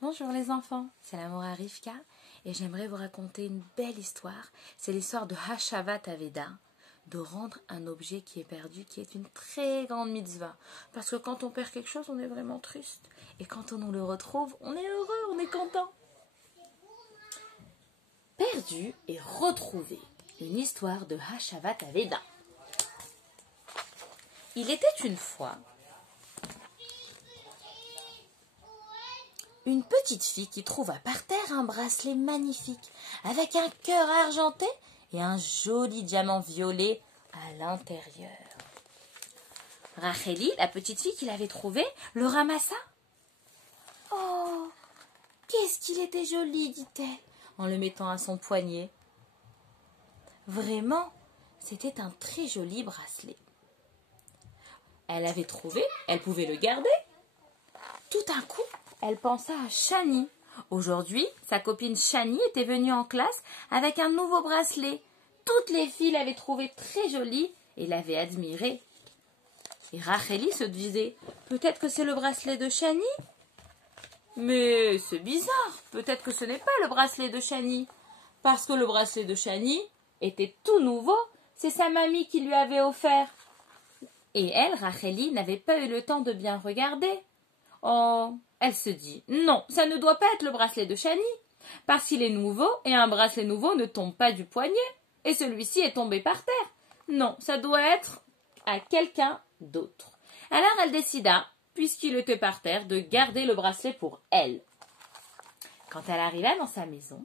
Bonjour les enfants, c'est la Mora Rivka et j'aimerais vous raconter une belle histoire. C'est l'histoire de Hashavat Aveda, de rendre un objet qui est perdu, qui est une très grande mitzvah. Parce que quand on perd quelque chose, on est vraiment triste. Et quand on le retrouve, on est heureux, on est content. Perdu et retrouvé, une histoire de Hashavat Aveda. Il était une fois une petite fille qui trouva par terre un bracelet magnifique avec un cœur argenté et un joli diamant violet à l'intérieur. Racheli, la petite fille qui l'avait trouvé, le ramassa. « Oh, qu'est-ce qu'il était joli !» dit-elle en le mettant à son poignet. Vraiment, c'était un très joli bracelet. Elle avait trouvé, elle pouvait le garder. Tout d'un coup, elle pensa à Shani. Aujourd'hui, sa copine Shani était venue en classe avec un nouveau bracelet. Toutes les filles l'avaient trouvé très joli et l'avaient admiré. Et Racheli se disait, peut-être que c'est le bracelet de Shani. Mais c'est bizarre, peut-être que ce n'est pas le bracelet de Shani. Parce que le bracelet de Shani était tout nouveau, c'est sa mamie qui lui avait offert. Et elle, Racheli, n'avait pas eu le temps de bien regarder. Oh, elle se dit, non, ça ne doit pas être le bracelet de Shani, parce qu'il est nouveau et un bracelet nouveau ne tombe pas du poignet, et celui-ci est tombé par terre. Non, ça doit être à quelqu'un d'autre. Alors elle décida, puisqu'il était par terre, de garder le bracelet pour elle. Quand elle arriva dans sa maison,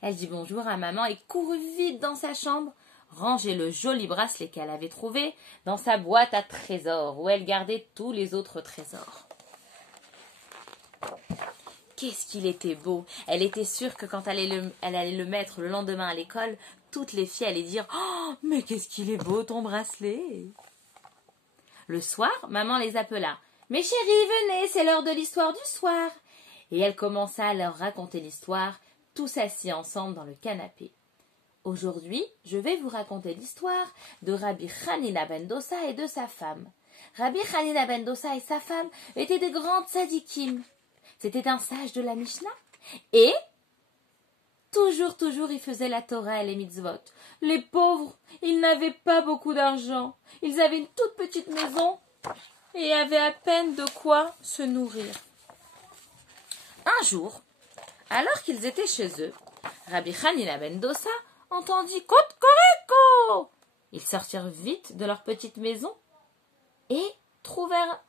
elle dit bonjour à maman et courut vite dans sa chambre, ranger le joli bracelet qu'elle avait trouvé dans sa boîte à trésors, où elle gardait tous les autres trésors. Qu'est-ce qu'il était beau! Elle était sûre que quand elle allait le mettre le lendemain à l'école, toutes les filles allaient dire « Oh, mais qu'est-ce qu'il est beau ton bracelet !» Le soir, maman les appela. « Mes chéris, venez, c'est l'heure de l'histoire du soir !» Et elle commença à leur raconter l'histoire, tous assis ensemble dans le canapé. Aujourd'hui, je vais vous raconter l'histoire de Rabbi Hanina ben Dossa et de sa femme. Rabbi Hanina ben Dossa et sa femme étaient des grandes tzadikim. C'était un sage de la Mishnah. Et toujours, ils faisaient la Torah et les mitzvot. Les pauvres, ils n'avaient pas beaucoup d'argent. Ils avaient une toute petite maison et avaient à peine de quoi se nourrir. Un jour, alors qu'ils étaient chez eux, Rabbi Hanina ben Dossa entendit « Kokoreko !» Ils sortirent vite de leur petite maison et trouvèrent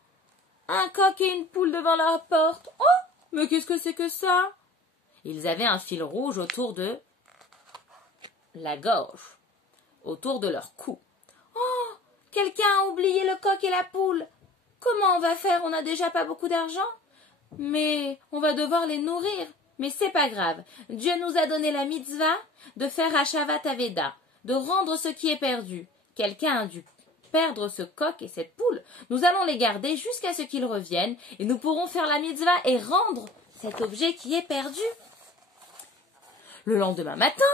un coq et une poule devant leur porte. « Oh, mais qu'est-ce que c'est que ça ?» Ils avaient un fil rouge autour de la gorge, autour de leur cou. « Oh, quelqu'un a oublié le coq et la poule. Comment on va faire? On n'a déjà pas beaucoup d'argent. Mais on va devoir les nourrir. » Mais c'est pas grave. Dieu nous a donné la mitzvah de faire Hashavat Aveda, de rendre ce qui est perdu. Quelqu'un a dû perdre ce coq et cette poule. Nous allons les garder jusqu'à ce qu'ils reviennent et nous pourrons faire la mitzvah et rendre cet objet qui est perdu. Le lendemain matin,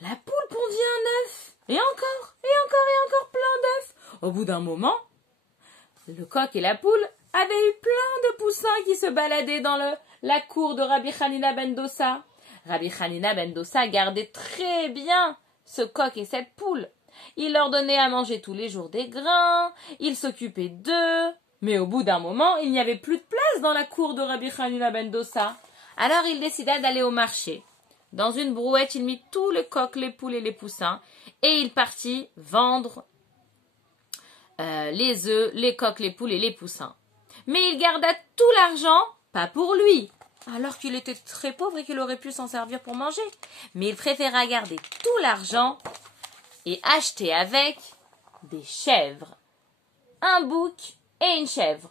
la poule pondit un œuf. Et encore plein d'œufs. Au bout d'un moment, le coq et la poule avaient eu plein de poussins qui se baladaient dans la cour de Rabbi Hanina ben Dossa. Rabbi Hanina ben Dossa gardait très bien ce coq et cette poule. Il leur donnait à manger tous les jours des grains, il s'occupait d'eux. Mais au bout d'un moment, il n'y avait plus de place dans la cour de Rabbi Hanina ben Dossa. Alors il décida d'aller au marché. Dans une brouette, il mit tous les coqs, les poules et les poussins et il partit vendre les œufs, les coqs, les poules et les poussins. Mais il garda tout l'argent, pas pour lui, alors qu'il était très pauvre et qu'il aurait pu s'en servir pour manger. Mais il préféra garder tout l'argent et acheter avec des chèvres, un bouc et une chèvre.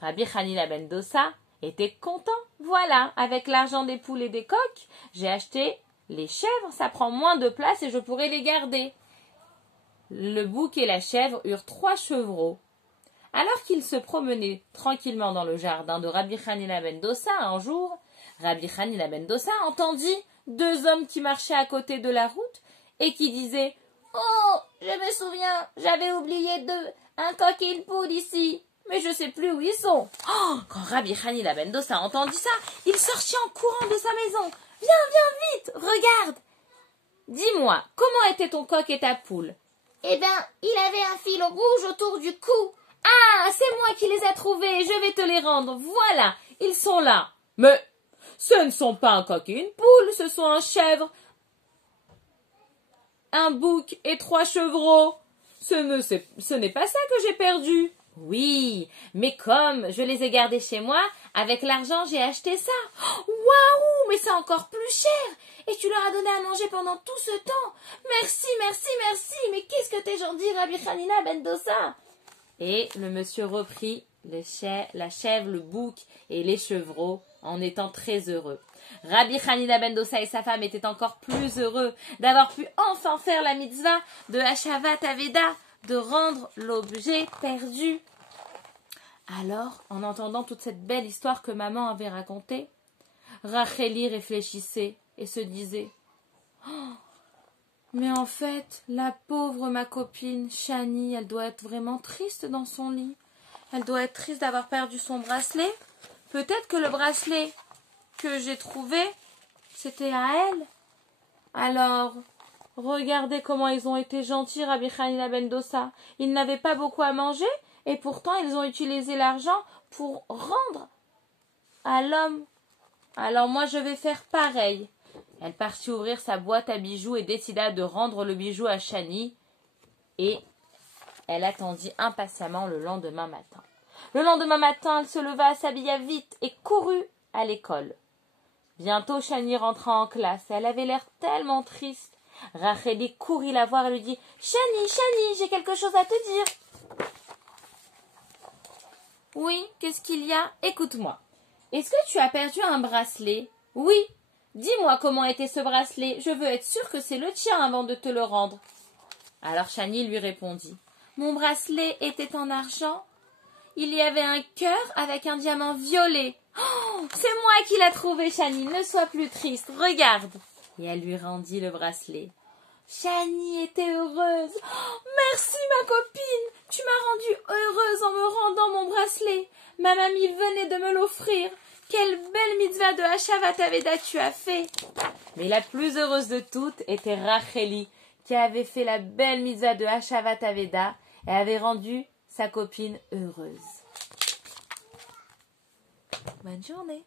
Rabbi Hanina ben Dossa était content. Voilà, avec l'argent des poules et des coqs, j'ai acheté les chèvres, ça prend moins de place et je pourrai les garder. Le bouc et la chèvre eurent 3 chevreaux. Alors qu'ils se promenaient tranquillement dans le jardin de Rabbi Hanina ben Dossa, un jour, Rabbi Hanina ben Dossa entendit 2 hommes qui marchaient à côté de la route et qui disaient « Oh, je me souviens, j'avais oublié un coq et une poule ici. mais je sais plus où ils sont. Oh, quand Rabbi Hanina ben Dossa a entendu ça, il sortit en courant de sa maison. Viens vite, regarde. Dis-moi, comment étaient ton coq et ta poule? Eh ben, il avait un fil rouge autour du cou. Ah, c'est moi qui les ai trouvés, je vais te les rendre. Voilà, ils sont là. Mais ce ne sont pas un coq et une poule, ce sont un chèvre, un bouc et 3 chevreaux. Ce n'est pas ça que j'ai perdu. Oui, mais comme je les ai gardés chez moi, avec l'argent, j'ai acheté ça. Waouh, mais c'est encore plus cher. Et tu leur as donné à manger pendant tout ce temps. Merci, merci, merci. Mais qu'est-ce que t'es gentil, Rabbi Hanina ben Dossa. Et le monsieur reprit la chèvre, le bouc et les chevreaux en étant très heureux. Rabbi Hanina ben Dossa et sa femme étaient encore plus heureux d'avoir pu enfin faire la mitzvah de Hashavat Aveda, de rendre l'objet perdu. Alors, en entendant toute cette belle histoire que maman avait racontée, Racheli réfléchissait et se disait oh, mais en fait, la pauvre ma copine, Shani, elle doit être vraiment triste dans son lit. Elle doit être triste d'avoir perdu son bracelet. Peut-être que le bracelet que j'ai trouvé, c'était à elle. Alors, regardez comment ils ont été gentils, Rabbi Hanina ben Dossa. Ils n'avaient pas beaucoup à manger et pourtant ils ont utilisé l'argent pour rendre à l'homme. Alors moi je vais faire pareil. Elle partit ouvrir sa boîte à bijoux et décida de rendre le bijou à Shani. Et elle attendit impatiemment le lendemain matin. Le lendemain matin, elle se leva, s'habilla vite et courut à l'école. Bientôt, Shani rentra en classe. Elle avait l'air tellement triste. Racheli courut la voir et lui dit « Shani, Shani, j'ai quelque chose à te dire. »« Oui, qu'est-ce qu'il y a? Écoute-moi. Est-ce que tu as perdu un bracelet? »« Oui. » « Dis-moi comment était ce bracelet. Je veux être sûre que c'est le tien avant de te le rendre. » Alors Shani lui répondit « Mon bracelet était en argent. Il y avait un cœur avec un diamant violet. Oh, c'est moi qui l'ai trouvé, Shani. Ne sois plus triste. Regarde. » Et elle lui rendit le bracelet. Shani était heureuse. Oh, merci ma copine. Tu m'as rendue heureuse en me rendant mon bracelet. Ma mamie venait de me l'offrir. Quelle belle mitzvah de Hashavat Aveda tu as fait. Mais la plus heureuse de toutes était Racheli, qui avait fait la belle mitzvah de Hashavat Aveda et avait rendu sa copine heureuse. Bonne journée.